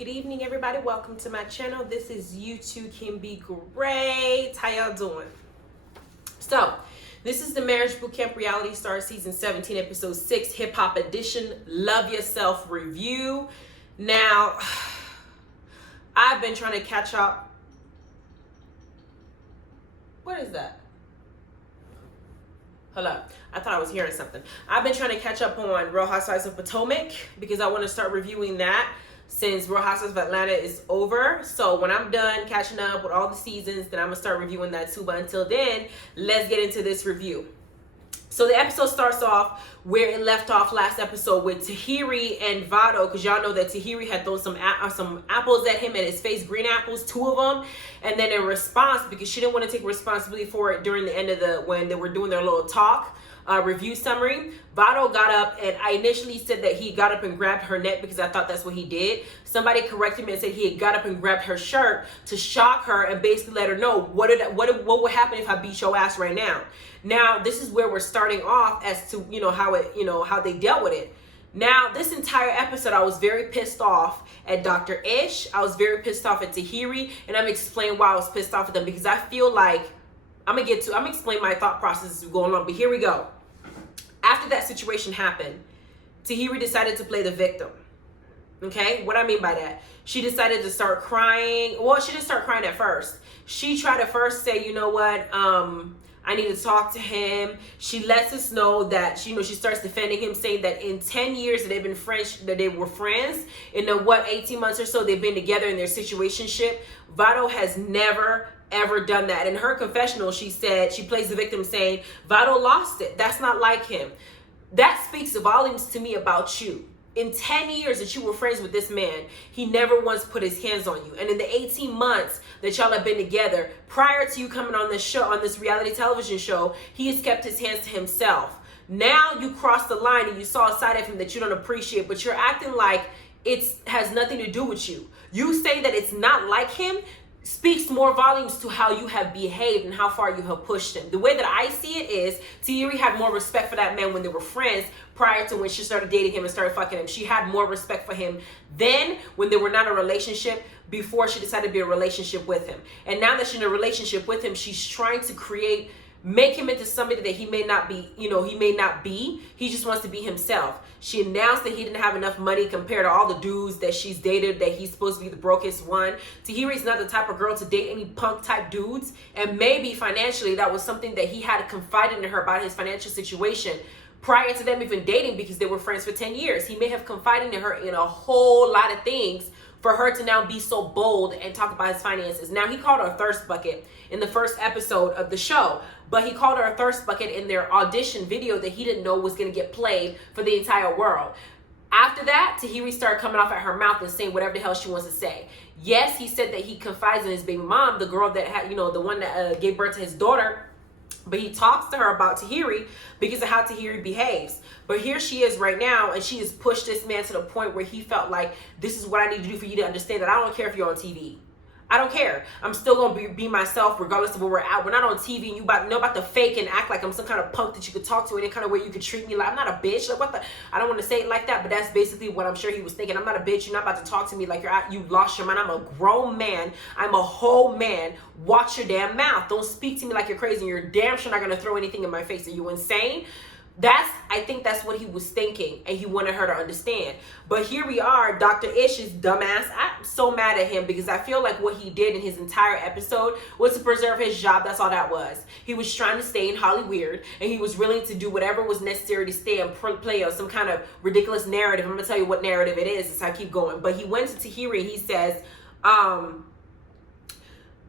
Good evening, everybody. Welcome to my channel. This is You Too Can Be Great. How y'all doing? So, this is the Marriage Bootcamp Reality Star Season 17, Episode 6, Hip Hop Edition, Love Yourself Review. Now, I've been trying to catch up. What is that? Hold up. I thought I was hearing something. I've been trying to catch up on Real Housewives of Potomac because I want to start reviewing that since Real Housewives of Atlanta is over. So when I'm done catching up with all the seasons, then I'm going to start reviewing that too. But until then, let's get into this review. So the episode starts off where it left off last episode with Tahiri and Vado, because y'all know that Tahiri had thrown some apples at him and his face, green apples, 2 of them. And then in response, because she didn't want to take responsibility for it during the end of when they were doing their little talk, review summary, Vado got up, and I initially said that he got up and grabbed her neck because I thought that's what he did. Somebody corrected me and said he had got up and grabbed her shirt to shock her and basically let her know what would happen if I beat your ass right now. Now this is where we're starting off as to how they dealt with it. Now this entire episode I was very pissed off at Dr. Ish. I was very pissed off at Tahiri, and I'm explaining why I was pissed off at them because I feel like I'm gonna explain my thought process going on, but here we go. After that situation happened, Tahiri decided to play the victim. Okay, what I mean by that, she decided to start crying. Well, she didn't start crying at first. She tried to first say, you know what, I need to talk to him. She lets us know that she starts defending him, saying that in 10 years that they've been friends, that they were friends, in 18 months or so they've been together in their situationship, Vado has never ever done that. In her confessional, she said, she plays the victim saying, Vado lost it. That's not like him. That speaks volumes to me about you. In 10 years that you were friends with this man, he never once put his hands on you. And in the 18 months that y'all have been together, prior to you coming on this show, on this reality television show, he has kept his hands to himself. Now you crossed the line and you saw a side of him that you don't appreciate, but you're acting like it has nothing to do with you. You say that it's not like him speaks more volumes to how you have behaved and how far you have pushed him. The way that I see it is Tahiri had more respect for that man when they were friends prior to when she started dating him and started fucking him. She had more respect for him then when they were not in a relationship, before she decided to be in a relationship with him. And now that she's in a relationship with him, she's trying to make him into somebody that he may not be, he just wants to be himself. She announced that he didn't have enough money compared to all the dudes that she's dated, that he's supposed to be the brokest one. Tahiri's not the type of girl to date any punk type dudes, and maybe financially that was something that he had confided in her about his financial situation prior to them even dating, because they were friends for 10 years. He may have confided in her in a whole lot of things for her to now be so bold and talk about his finances. Now, he called her a thirst bucket in the first episode of the show, but he called her a thirst bucket in their audition video that he didn't know was going to get played for the entire world. After that, Tahiri started coming off at her mouth and saying whatever the hell she wants to say. Yes, he said that he confides in his baby mom, the girl that had, the one that gave birth to his daughter, but he talks to her about Tahiri because of how Tahiri behaves. But here she is right now, and she has pushed this man to the point where he felt like, this is what I need to do for you to understand that I don't care if you're on TV. I don't care. I'm still going to be myself regardless of where we're at. We're not on TV and you about to fake and act like I'm some kind of punk that you could talk to, any kind of way you could treat me like I'm not a bitch. Like, what the? I don't want to say it like that, but that's basically what I'm sure he was thinking. I'm not a bitch. You're not about to talk to me like you lost your mind. I'm a grown man. I'm a whole man. Watch your damn mouth. Don't speak to me like you're crazy. You're damn sure not going to throw anything in my face. Are you insane? I think that's what he was thinking, and he wanted her to understand. But here we are, Dr. Ish's dumbass. I'm so mad at him because I feel like what he did in his entire episode was to preserve his job. That's all that was. He was trying to stay in Hollywood, and he was willing to do whatever was necessary to stay and play on some kind of ridiculous narrative. I'm going to tell you what narrative it is as I keep going. But he went to Tahiri, he says,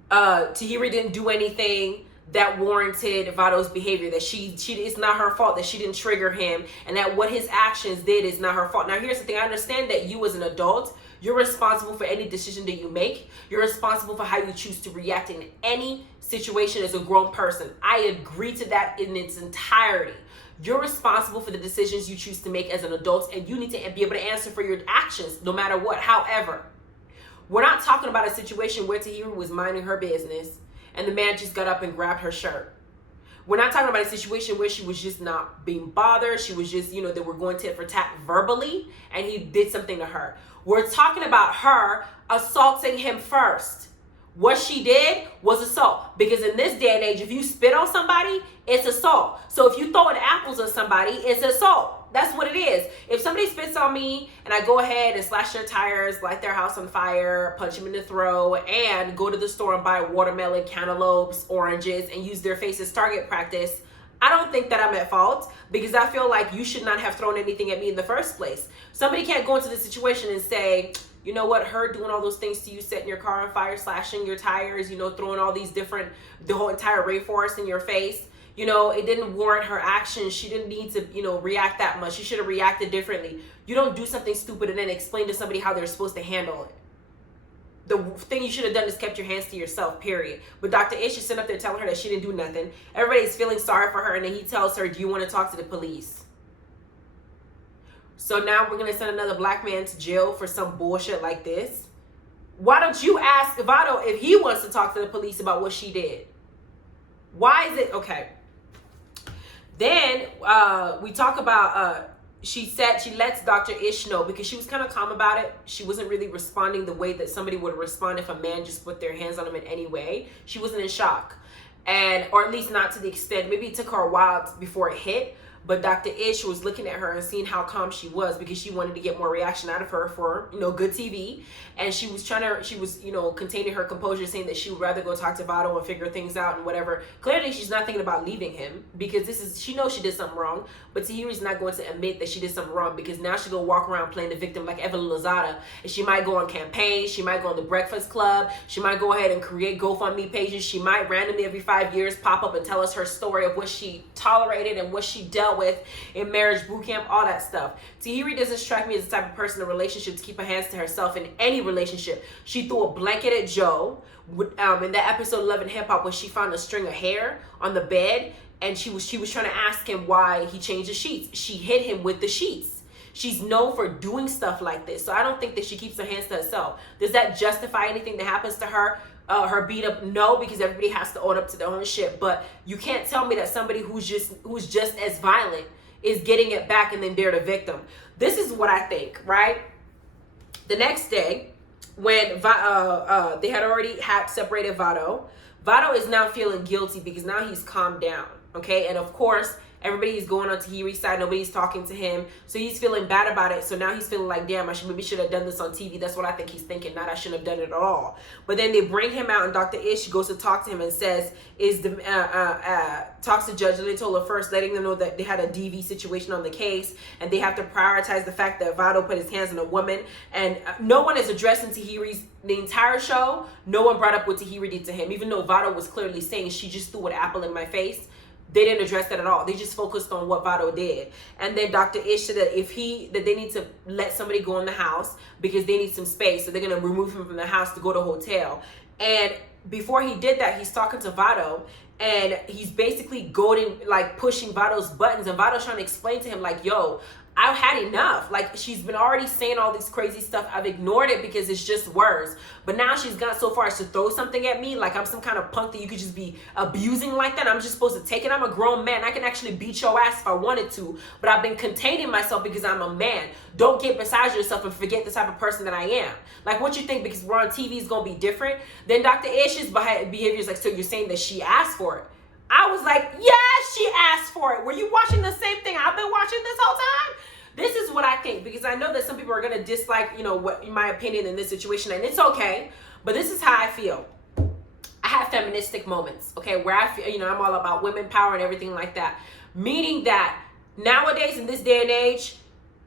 Tahiri didn't do anything that warranted Vado's behavior, that it's not her fault that she didn't trigger him, and that what his actions did is not her fault. Now, here's the thing. I understand that you as an adult, you're responsible for any decision that you make. You're responsible for how you choose to react in any situation as a grown person. I agree to that in its entirety. You're responsible for the decisions you choose to make as an adult, and you need to be able to answer for your actions no matter what. However, we're not talking about a situation where Tahiri was minding her business and the man just got up and grabbed her shirt. We're not talking about a situation where she was just not being bothered. She was just, you know, they were going tit for tat verbally and he did something to her. We're talking about her assaulting him first. What she did was assault. Because in this day and age, if you spit on somebody, it's assault. So if you throwing apples at somebody, it's assault. That's what it is. If somebody spits on me and I go ahead and slash their tires, light their house on fire, punch them in the throat, and go to the store and buy watermelon, cantaloupes, oranges, and use their face as target practice, I don't think that I'm at fault, because I feel like you should not have thrown anything at me in the first place. Somebody can't go into this situation and say, you know what, her doing all those things to you, setting your car on fire, slashing your tires, you know, throwing all these different, the whole entire rainforest in your face. You know, it didn't warrant her actions. She didn't need to, you know, react that much. She should have reacted differently. You don't do something stupid and then explain to somebody how they're supposed to handle it. The thing you should have done is kept your hands to yourself, period. But Dr. Ish is sitting up there telling her that she didn't do nothing. Everybody's feeling sorry for her, and then he tells her, do you want to talk to the police? So now we're going to send another black man to jail for some bullshit like this. Why don't you ask Vado if he wants to talk to the police about what she did? Why is it? Okay. Then we talk about, she said she lets Dr. Ish know, because she was kind of calm about it. She wasn't really responding the way that somebody would respond if a man just put their hands on him in any way. She wasn't in shock. And, or at least not to the extent, maybe it took her a while before it hit. But Dr. Ish was looking at her and seeing how calm she was, because she wanted to get more reaction out of her for, you know, good TV. And she was you know, containing her composure, saying that she would rather go talk to Vado and figure things out and whatever. Clearly, she's not thinking about leaving him, because she knows she did something wrong. But Tahiri's not going to admit that she did something wrong, because now she's going to walk around playing the victim like Evelyn Lozada. And she might go on campaigns. She might go on the Breakfast Club. She might go ahead and create GoFundMe pages. She might randomly every 5 years pop up and tell us her story of what she tolerated and what she dealt with in marriage boot camp, all that stuff. Tahiri doesn't strike me as the type of person in a relationship to keep her hands to herself in any relationship. She threw a blanket at Joe in that episode 11 Hip Hop, when she found a string of hair on the bed, and she was trying to ask him why he changed the sheets. She hit him with the sheets. She's known for doing stuff like this. So I don't think that she keeps her hands to herself. Does that justify anything that happens to her? Her beat up? No, because everybody has to own up to their own shit. But you can't tell me that somebody who's just as violent is getting it back and then they're the victim. This is what I think, right? The next day, when they had already separated Vado is now feeling guilty, because now he's calmed down, okay? And of course, everybody's going on Tahiri's side. Nobody's talking to him. So he's feeling bad about it. So now he's feeling like, damn, maybe should have done this on TV. That's what I think he's thinking. Not I shouldn't have done it at all. But then they bring him out, and Dr. Ish goes to talk to him and says, talks to Judge Lintola first, letting them know that they had a DV situation on the case, and they have to prioritize the fact that Vado put his hands on a woman. And no one is addressing Tahiri's the entire show. No one brought up what Tahiri did to him, even though Vado was clearly saying she just threw an apple in my face. They didn't address that at all. They just focused on what Vado did. And then Dr. Ish said that they need to let somebody go in the house because they need some space. So they're going to remove him from the house to go to a hotel. And before he did that, he's talking to Vado, and he's basically goading, like pushing Vado's buttons. And Vado's trying to explain to him like, yo, I've had enough. Like, she's been already saying all this crazy stuff. I've ignored it because it's just words. But now she's gone so far as to throw something at me like I'm some kind of punk that you could just be abusing like that. I'm just supposed to take it. I'm a grown man. I can actually beat your ass if I wanted to. But I've been containing myself because I'm a man. Don't get beside yourself and forget the type of person that I am. Like, what you think because we're on TV is going to be different? Then Dr. Ish's behavior is like, so you're saying that she asked for it. I was like, yes, she asked for it. Were you watching the same thing I've been watching this whole time? This is what I think, because I know that some people are going to dislike, you know, what my opinion in this situation, and it's okay, but this is how I feel. I have feministic moments, okay, where I feel, you know, I'm all about women power and everything like that, meaning that nowadays in this day and age,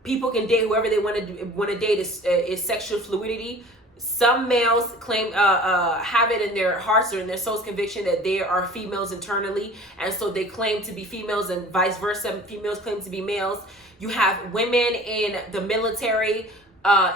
people can date whoever they want to date is sexual fluidity. Some males claim have it in their hearts or in their soul's conviction that they are females internally, and so they claim to be females, and vice versa. Females claim to be males. You have women in the military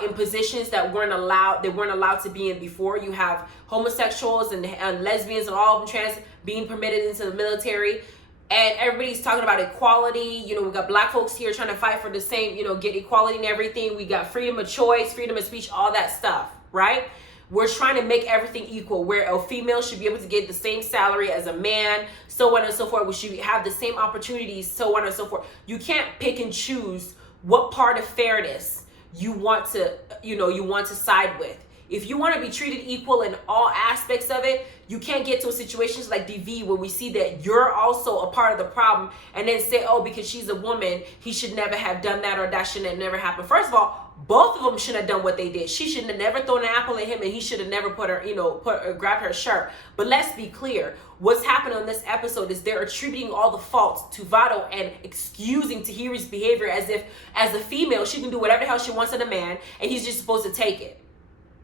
in positions that weren't allowed to be in before. You have homosexuals and lesbians and all of them trans being permitted into the military. And everybody's talking about equality. You know, we got black folks here trying to fight for the same, you know, get equality and everything. We got freedom of choice, freedom of speech, all that stuff, right? We're trying to make everything equal, where a female should be able to get the same salary as a man, so on and so forth. We should have the same opportunities, so on and so forth. You can't pick and choose what part of fairness you want to, you want to side with. If you want to be treated equal in all aspects of it, you can't get to situations like DV where we see that you're also a part of the problem and then say, oh, because she's a woman, he should never have done that, or that shouldn't have never happened. First of all, both of them shouldn't have done what they did. She should have never thrown an apple at him, and he should have never put her, grabbed her shirt. But let's be clear. What's happening on this episode is they're attributing all the faults to Vado and excusing Tahiri's behavior as if, as a female, she can do whatever the hell she wants in a man, and he's just supposed to take it.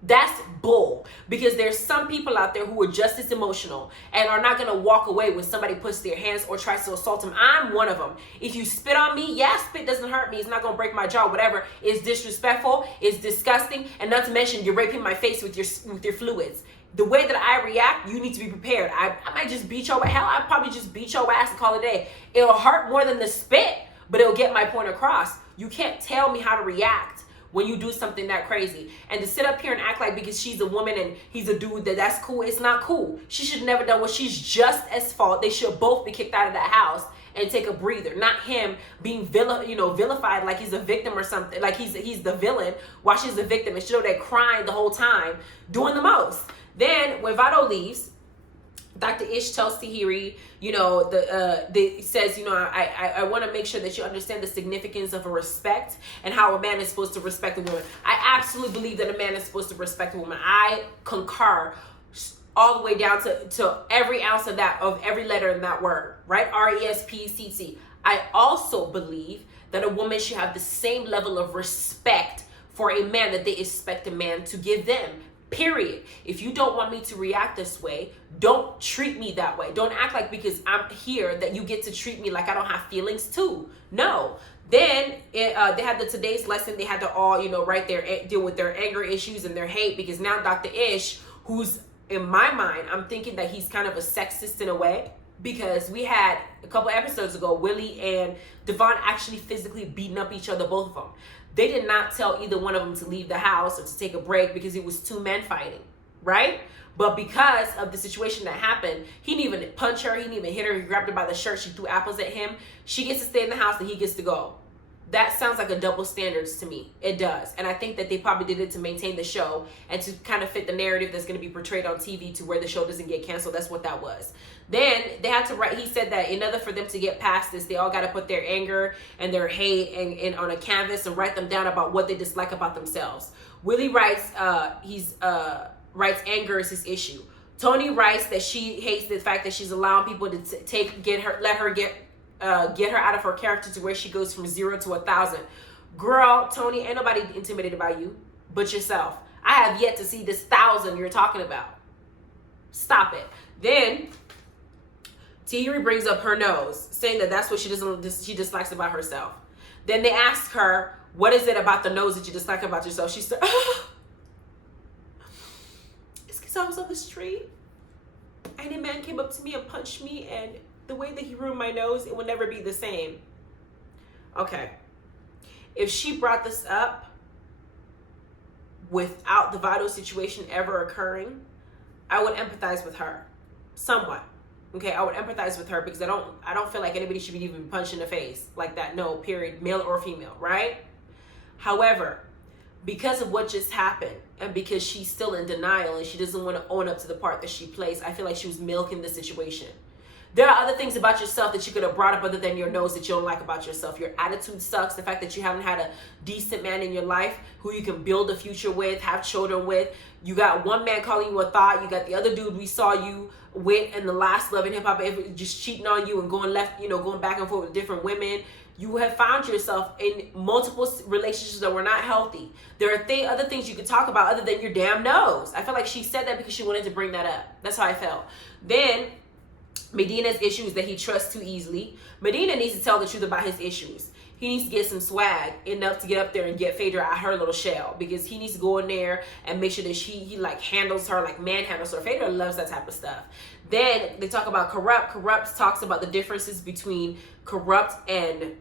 That's bull, because there's some people out there who are just as emotional and are not going to walk away when somebody puts their hands or tries to assault them. I'm one of them. If you spit on me, yeah, spit doesn't hurt me. It's not going to break my jaw. Whatever is disrespectful, is disgusting, and not to mention you're raping my face with your fluids. The way that I react, you need to be prepared. I might just beat your ass. Hell, I'll probably just beat your ass and call it a day. It'll hurt more than the spit, but it'll get my point across. You can't tell me how to react when you do something that crazy. And to sit up here and act like because she's a woman and he's a dude that's cool, it's not cool. She should have never done what she's just as fault. They should both be kicked out of that house and take a breather, not him being vilified like he's a victim or something, like he's the villain while she's the victim, and she's over there crying the whole time, doing the most. Then when Vado leaves, Dr. Ish tells Tahiri, says, I want to make sure that you understand the significance of a respect and how a man is supposed to respect a woman. I absolutely believe that a man is supposed to respect a woman. I concur all the way down to every ounce of that, of every letter in that word, right? RESPCT. I also believe that a woman should have the same level of respect for a man that they expect a man to give them. Period. If you don't want me to react this way, don't treat me that way. Don't act like because I'm here that you get to treat me like I don't have feelings too. No. Then they had today's lesson. They had to all, right there, deal with their anger issues and their hate, because now Dr. Ish, who's in my mind, I'm thinking that he's kind of a sexist in a way, because we had a couple episodes ago, Willie and Devon actually physically beating up each other, both of them. They did not tell either one of them to leave the house or to take a break because it was two men fighting, right? But because of the situation that happened, he didn't even punch her. He didn't even hit her. He grabbed her by the shirt. She threw apples at him. She gets to stay in the house and he gets to go. That sounds like a double standards to me. It does. And I think that they probably did it to maintain the show and to kind of fit the narrative that's going to be portrayed on TV to where the show doesn't get canceled. That's what that was. Then they had to write, he said that in order for them to get past this, they all got to put their anger and their hate and on a canvas and write them down about what they dislike about themselves. Willie writes, writes anger is his issue. Tony writes that she hates the fact that she's allowing people to get her out of her character to where she goes from 0 to 1,000. Girl, Tony, ain't nobody intimidated by you but yourself. I have yet to see this 1,000 you're talking about. Stop it. Then Tahiri brings up her nose, saying that that's what she dislikes about herself. Then they ask her, what is it about the nose that you dislike about yourself? She said, it's because I was on the street and a man came up to me and punched me, and the way that he ruined my nose, it will never be the same. Okay. If she brought this up without the Vado situation ever occurring, I would empathize with her somewhat. Okay, I would empathize with her because I don't feel like anybody should be even punched in the face like that. No, period, male or female, right? However, because of what just happened and because she's still in denial and she doesn't want to own up to the part that she plays, I feel like she was milking the situation. There are other things about yourself that you could have brought up other than your nose that you don't like about yourself. Your attitude sucks. The fact that you haven't had a decent man in your life who you can build a future with, have children with. You got one man calling you a thought. You got the other dude we saw you with in the last Love and Hip Hop, just cheating on you and going back and forth with different women. You have found yourself in multiple relationships that were not healthy. There are other things you could talk about other than your damn nose. I feel like she said that because she wanted to bring that up. That's how I felt. Then Medina's issues that he trusts too easily. Medina needs to tell the truth about his issues. He needs to get some swag enough to get up there and get Phaedra out her little shell, because he needs to go in there and make sure that he like handles her, like manhandles her. Phaedra loves that type of stuff. Then they talk about Corrupt. Corrupt talks about the differences between Corrupt and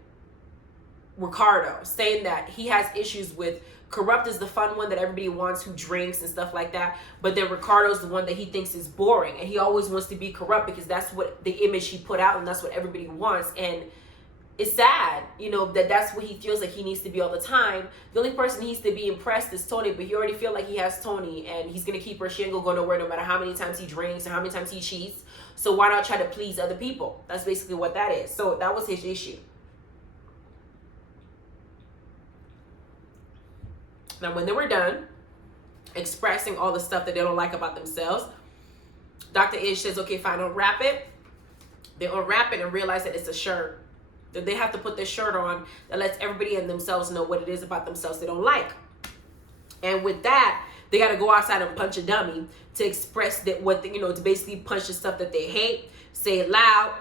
Ricardo, saying that he has issues with Corrupt is the fun one that everybody wants, who drinks and stuff like that. But then Ricardo's the one that he thinks is boring. And he always wants to be corrupt because that's what the image he put out and that's what everybody wants. And it's sad, you know, that's what he feels like he needs to be all the time. The only person he needs to be impressed is Tony, but he already feel like he has Tony and he's going to keep her. She ain't going to go nowhere no matter how many times he drinks or how many times he cheats. So why not try to please other people? That's basically what that is. So that was his issue. Now, when they were done expressing all the stuff that they don't like about themselves, Dr. Ish says, okay, fine, unwrap it. They unwrap it and realize that it's a shirt. That they have to put this shirt on that lets everybody and themselves know what it is about themselves they don't like. And with that, they got to go outside and punch a dummy to express that to basically punch the stuff that they hate, say it loud.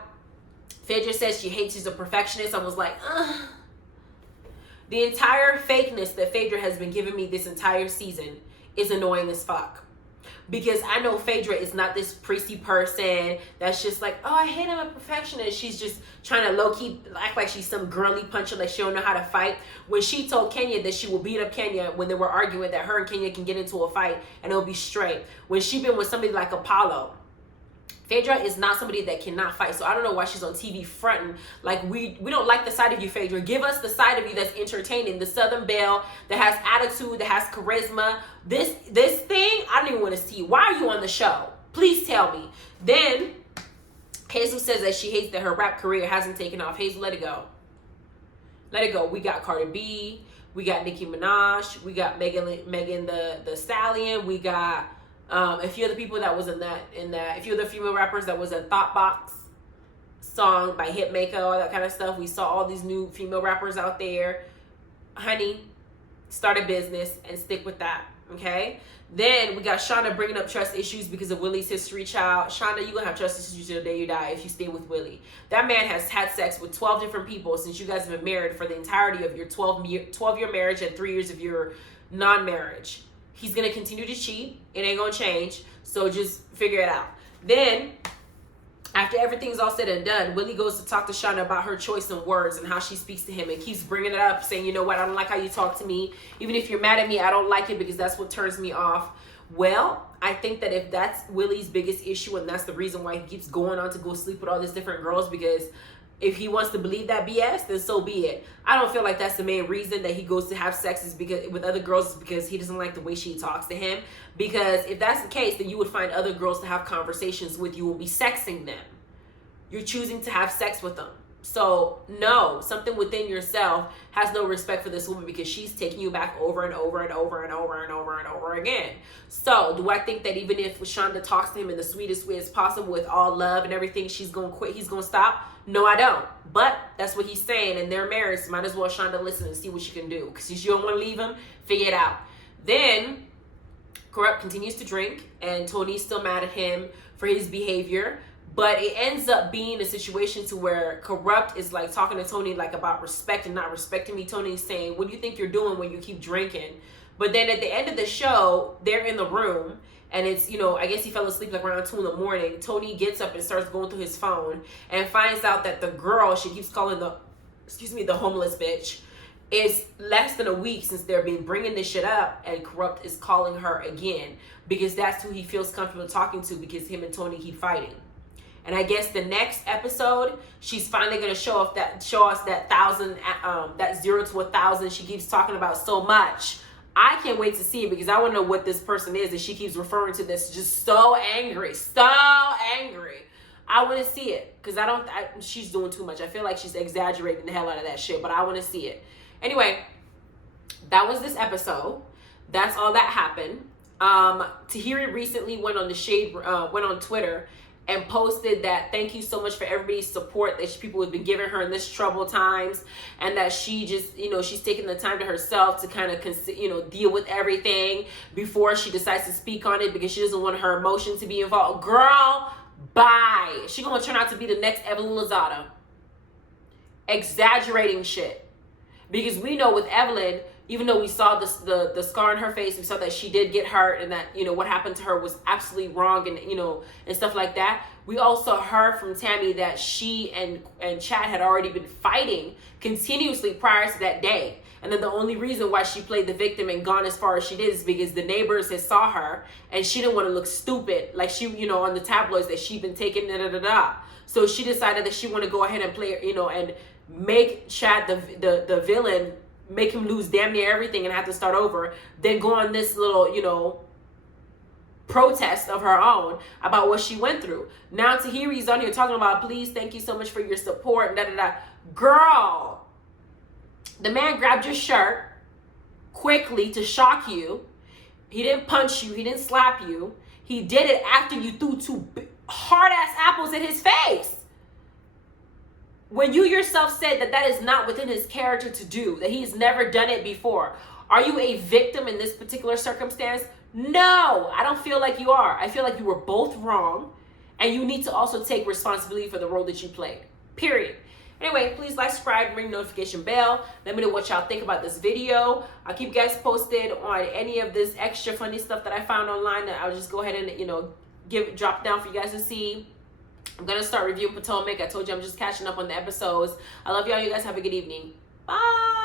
Phaedra says she hates, she's a perfectionist. I was like, ugh. The entire fakeness that Phaedra has been giving me this entire season is annoying as fuck. Because I know Phaedra is not this prissy person that's just like, oh, I hate I'm a perfectionist. She's just trying to low-key act like she's some girly puncher, like she don't know how to fight. When she told Kenya that she will beat up Kenya when they were arguing that her and Kenya can get into a fight and it'll be straight. When she been with somebody like Apollo, Phaedra is not somebody that cannot fight. So I don't know why she's on TV fronting. Like, we don't like the side of you, Phaedra. Give us the side of you that's entertaining. The Southern Belle that has attitude, that has charisma. This thing, I don't even want to see. Why are you on the show? Please tell me. Then Hazel says that she hates that her rap career hasn't taken off. Hazel, let it go. Let it go. We got Cardi B. We got Nicki Minaj. We got Megan the Stallion. We got a few other people that was in that, a few other female rappers that was a Thought Box song by Hitmaker, all that kind of stuff. We saw all these new female rappers out there. Honey, start a business and stick with that, okay? Then we got Shonda bringing up trust issues because of Willie's history, child. Shonda, you're going to have trust issues till the day you die if you stay with Willie. That man has had sex with 12 different people since you guys have been married for the entirety of your 12-year marriage and 3 years of your non-marriage. He's going to continue to cheat. It ain't going to change. So just figure it out. Then, after everything's all said and done, Willie goes to talk to Shonda about her choice in words and how she speaks to him and keeps bringing it up, saying, you know what, I don't like how you talk to me. Even if you're mad at me, I don't like it because that's what turns me off. Well, I think that if that's Willie's biggest issue and that's the reason why he keeps going on to go sleep with all these different girls, because if he wants to believe that BS, then so be it. I don't feel like that's the main reason that he goes to have sex is because with other girls is because he doesn't like the way she talks to him. Because if that's the case, then you would find other girls to have conversations with. You will be sexing them. You're choosing to have sex with them. So no, something within yourself has no respect for this woman because she's taking you back over and over and over and over and over and over again. So do I think that even if Shonda talks to him in the sweetest way as possible with all love and everything, she's going to quit, he's going to stop? No, I don't. But that's what he's saying, and they're married, so might as well Shonda listen and see what she can do. Because if you don't want to leave him, figure it out. Then Corrupt continues to drink, and Tony's still mad at him for his behavior. But it ends up being a situation to where Corrupt is like talking to Tony like about respect and not respecting me. Tony's saying, what do you think you're doing when you keep drinking? But then at the end of the show, they're in the room and it's, I guess he fell asleep like around 2 in the morning. Tony gets up and starts going through his phone and finds out that the girl she keeps calling the homeless bitch, is less than a week since they've been bringing this shit up, and Corrupt is calling her again because that's who he feels comfortable talking to because him and Tony keep fighting. And I guess the next episode, she's finally gonna show us that 1,000, that 0 to 1,000 she keeps talking about so much. I can't wait to see it because I want to know what this person is that she keeps referring to that's just so angry, so angry. I want to see it because she's doing too much. I feel like she's exaggerating the hell out of that shit, but I want to see it. Anyway, that was this episode. That's all that happened. Tahiri recently went on Twitter and posted that thank you so much for everybody's support that people have been giving her in this troubled times, and that she just, she's taking the time to herself to kind of, deal with everything before she decides to speak on it because she doesn't want her emotion to be involved. Girl, bye. She gonna turn out to be the next Evelyn Lozada. Exaggerating shit. Because we know with Evelyn, even though we saw the scar on her face, we saw that she did get hurt and that, what happened to her was absolutely wrong and, and stuff like that. We also heard from Tammy that she and Chad had already been fighting continuously prior to that day. And then the only reason why she played the victim and gone as far as she did is because the neighbors had saw her and she didn't want to look stupid, like she, you know, on the tabloids that she'd been taking, So she decided that she wanted to go ahead and play, you know, and make Chad the villain, make him lose damn near everything and have to start over, then go on this little, you know, protest of her own about what she went through. Now Tahiri's on here talking about, please, thank you so much for your support, Girl, the man grabbed your shirt quickly to shock you. He didn't punch you. He didn't slap you. He did it after you threw two hard-ass apples in his face. When you yourself said that that is not within his character to do, that he's never done it before. Are you a victim in this particular circumstance? No, I don't feel like you are. I feel like you were both wrong, and you need to also take responsibility for the role that you played. Period. Anyway, please like, subscribe, ring notification bell. Let me know what y'all think about this video. I'll keep you guys posted on any of this extra funny stuff that I found online that I'll just go ahead and, you know, drop down for you guys to see. I'm going to start reviewing Potomac. I told you I'm just catching up on the episodes. I love y'all. You guys have a good evening. Bye.